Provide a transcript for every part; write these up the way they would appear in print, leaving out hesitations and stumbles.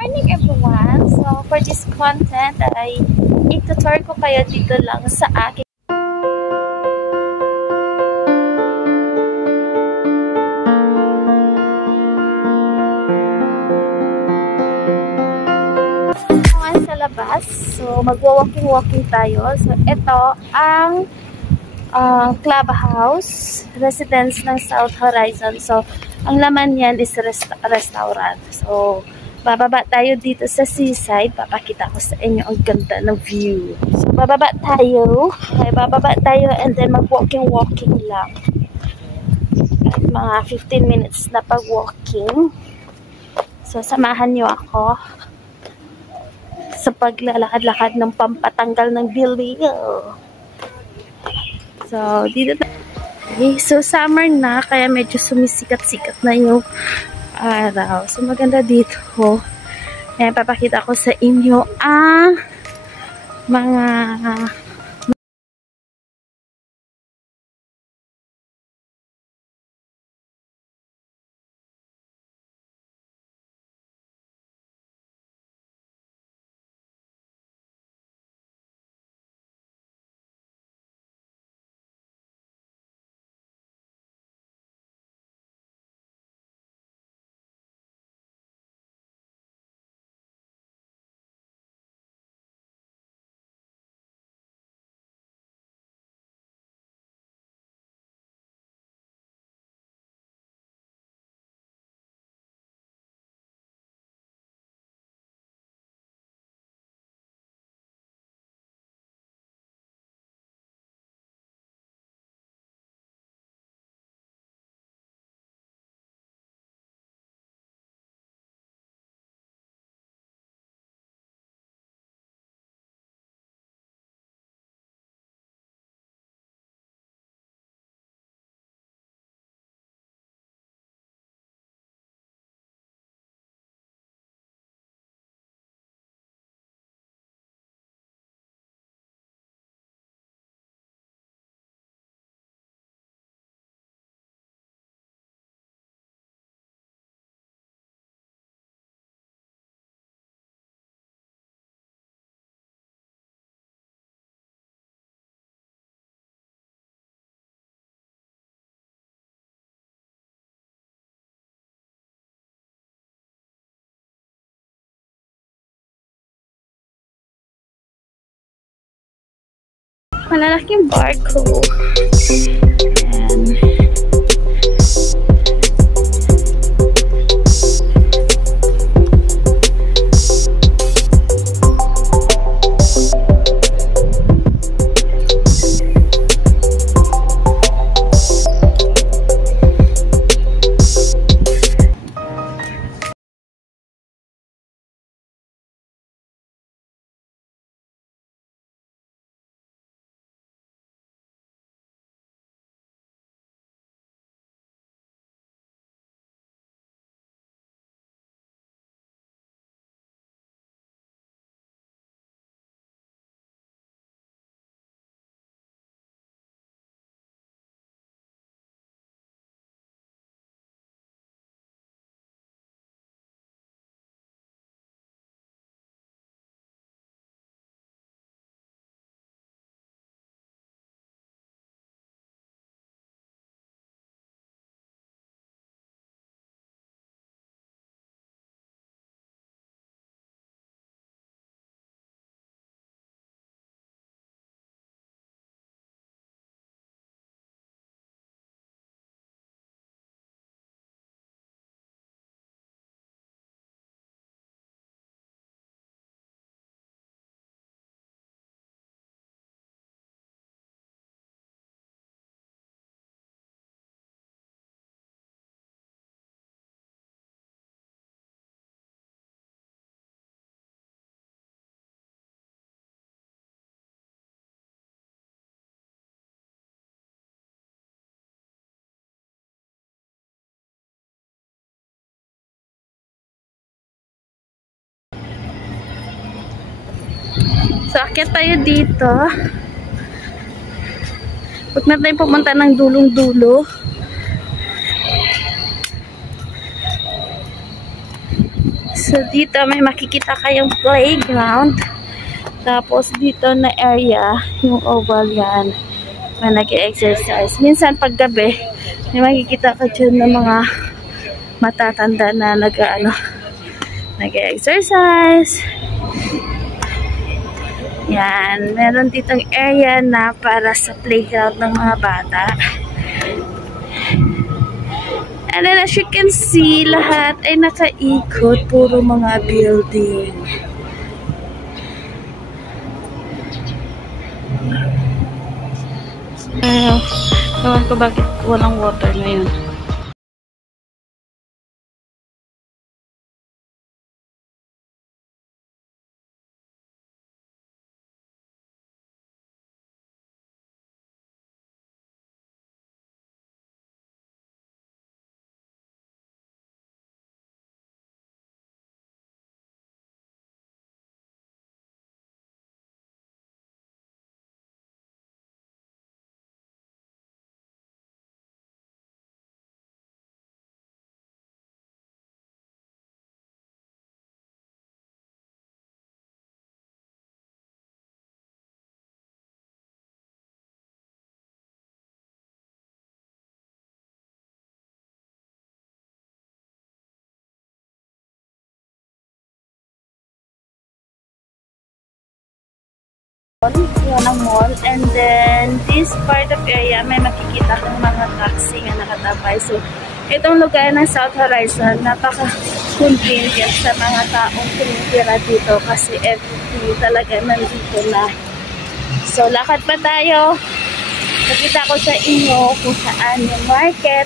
Morning everyone! So for this content ay itutur ko kayo dito lang sa aking sa labas. So magwa-walking tayo. So ito ang clubhouse residence ng South Horizon. So ang laman niyan is restaurant. So bababa tayo dito sa seaside. Papakita ko sa inyo ang ganda ng view. So, bababa tayo. Okay, bababa tayo and then mag-walking lang. At mga 15 minutes na pag-walking. So, samahan nyo ako sa paglalakad-lakad ng pampatanggal ng bilbil. So, dito tayo. Okay, so, summer na, kaya medyo sumisikat-sikat na yung araw. So, maganda dito. Ayan, papakita ko sa inyo ang mga malalaking barko. Ayan. So, akyat tayo dito. Huwag na tayo pumunta ng dulong-dulo. So, So, dito may makikita kayong playground. Tapos, dito na area, yung oval yan. May nag-exercise. Minsan, pag gabi, may makikita ka dyan ng mga matatanda na nag-exercise. Yan. Meron ditong area na para sa playground ng mga bata. And then as you can see, lahat ay nakaikot. Puro mga building. Ewan ko bakit walang water ngayon. Yan ang mall. And then, this part of area, may makikita kang mga taxi na nakatabay. So, itong lugar ng South Horizon, napaka-convenient sa mga taong tumitira dito kasi everything talaga nandito na. So, lakad pa tayo. Nakita ko sa inyo kung saan yung market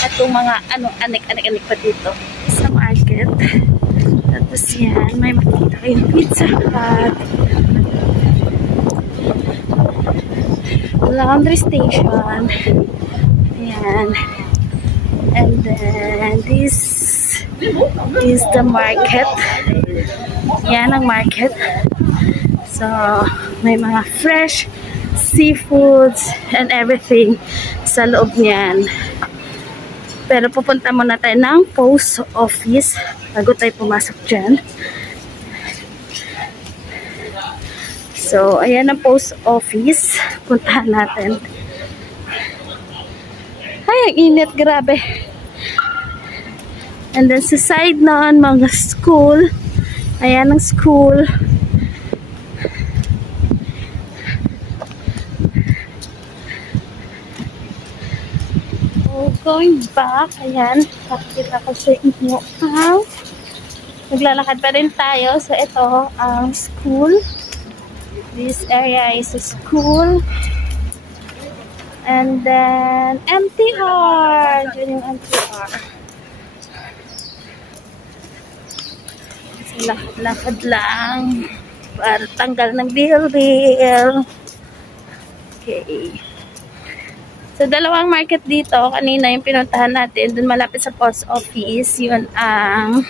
at yung mga anik-anik pa dito. Sa market. Tapos yan, may makikita kayong Pizza Hut. Laundry station. Ayan. And then this is the market. Yan ang market. So, may mga fresh seafoods and everything sa loob niyan. Pero pupunta muna tayo ng post office bago tayo pumasok dyan. So, ayan ang post office. Puntahan natin. Ay, ang init. Grabe. And then, sa side noon, mga school. Ayan ang school. So, going back. Ayan. Pakikita ko sa inyo ang naglalakad pa rin tayo. So, ito ang school. This area is a school. And then, MTR. Diyan yung MTR. So, lakad-lakad lang. Para tanggal ng bill-bill. Okay. So, dalawang market dito. Kanina yung pinuntahan natin. Doon malapit sa post office. Yun ang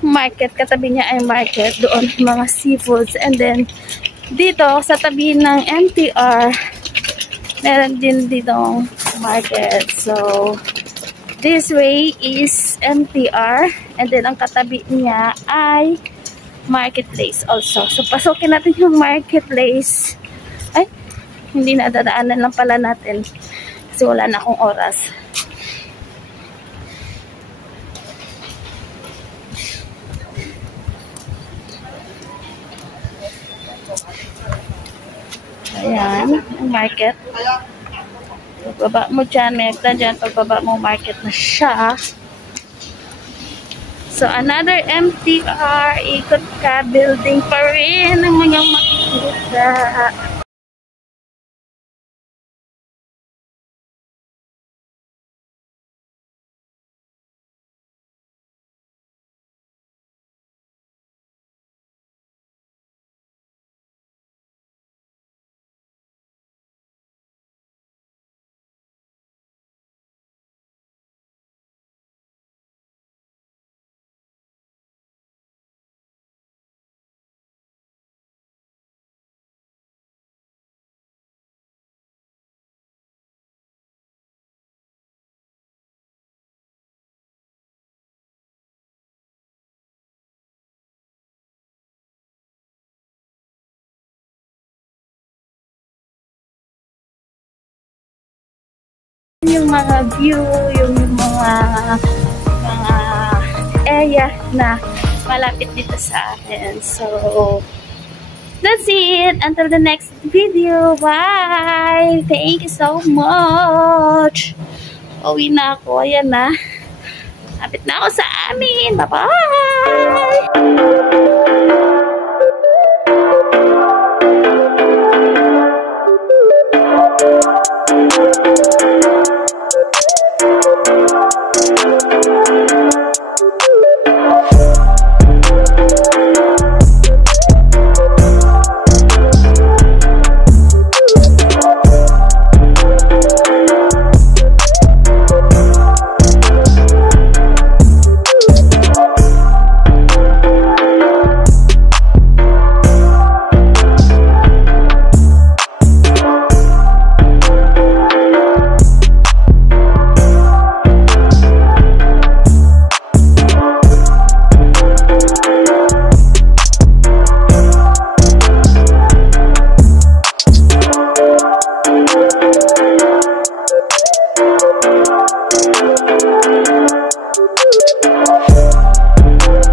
market. Katabi niya ay market. Doon mga seafoods. And then, dito, sa tabi ng MTR, meron din ditong market. So, this way is MTR. And then, ang katabi niya ay marketplace also. So, pasukin natin yung marketplace. Ay, hindi na dadaanan lang pala natin. Kasi wala na akong oras. Ayan, ang market. Pagbaba mo dyan, may agtan dyan. Pagbaba mo, market na siya. So, another MTR. Ikot ka, building pa rin ang mga makikita. yung mga view, yung mga area na malapit dito sa akin. So, that's it. Until the next video. Bye! Thank you so much! Uwi na ako. Ayan na. Kapit na ako sa amin. Bye-bye!